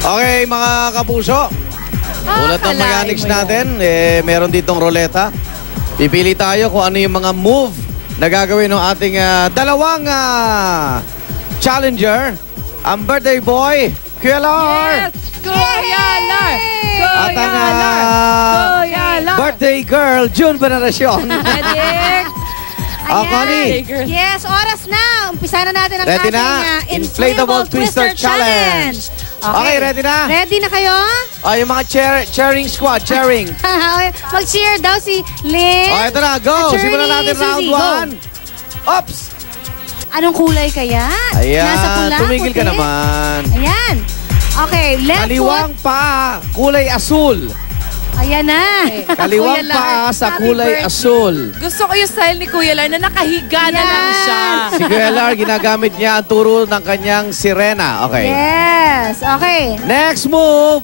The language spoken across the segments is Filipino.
Okay, mga kapuso. Tulad ng mechanics natin, meron ditong roleta. Pipili tayo kung ano yung mga move na gagawin ng ating dalawang challenger. Ang birthday boy, Kuya Lar. Yes! Kuya Lar! At ang birthday girl, June Veneracion. Adik! Connie. Yes, oras na. Umpisa na natin ang Ready ating na? Inflatable Twister Challenge. Okay, ready na? Ready na kayo? Yung mga cheering squad, cheering. Mag-cheer daw si Lynn. Ito na, go. Attorney Simulan natin round Suzy, 1. Ops! Anong kulay kaya? Ayan, Nasa pula, tumigil ka puti? naman. Ayan. Okay, left Kaliwang foot. paa, kulay asul. Ayan na. Kaliwang Kuya Lar, paa sa happy kulay birthday. asul. Gusto ko yung style ni Kuya Lar na nakahiga na lang siya. Si Kuya Lar, ginagamit niya ang turo ng kanyang sirena. Okay. Yes. Okay. Next move.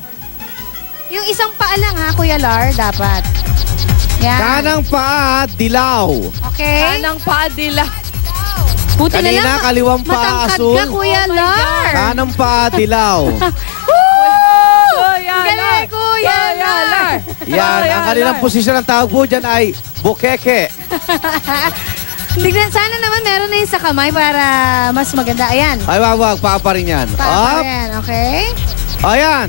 Yung isang paa lang ha, Kuya Lar, dapat. Yan. Kanang paa, dilaw. Okay. Kanang paadila. Buti na Kanina, lang. kaliwang paa, Matangkad asul. ka, Kuya Oh my Lar. Kanang paa, dilaw. Kuya Lar! Galing, Kuya Lar. Yan, ang kanilang posisyon ng tawag po dyan ay bukeke. Tignan, sana naman meron na yun sa kamay para mas maganda. Ayan. Ay, wag, paa pa rin yan. Paa Up. pa rin, okay? Ayan.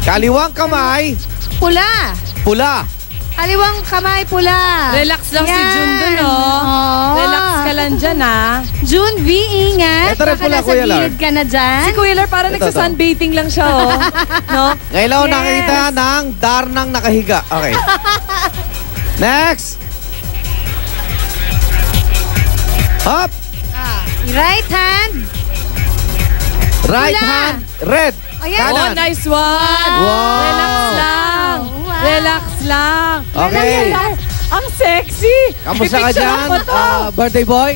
Kaliwang kamay, Pula. pula. Kaliwang kamay, pula. Relax lang si Yan. June dun, oh. Oo. Relax ka lang dyan, ah. June V, ingat. Ito rin Baka pula, nasa Kuya Lar. gilid ka na dyan. Si Kuya Lar parang Ito, nagsa-sunbathing lang siya, oh. No? Ngayon lang ako Yes. nakakita ng darnang nakahiga. Okay. Next. Up. Right hand. Right Pula. hand. Red. Ayan. Oh, Kanan. nice one. Wow. Relax lang. Wow. Relax lang. Okay. Kuya Lar, ang sexy. Kamusta ka I-picture dyan, mo to. birthday boy?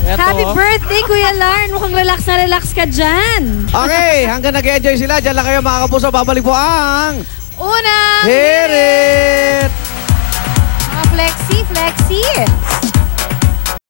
Happy birthday, Kuya Lar. Mukhang relax na relax ka dyan. Okay, hanggang nag-enjoy sila. Diyan lang kayo mga kapuso. Babalik po ang Unang Hit It! Flexi.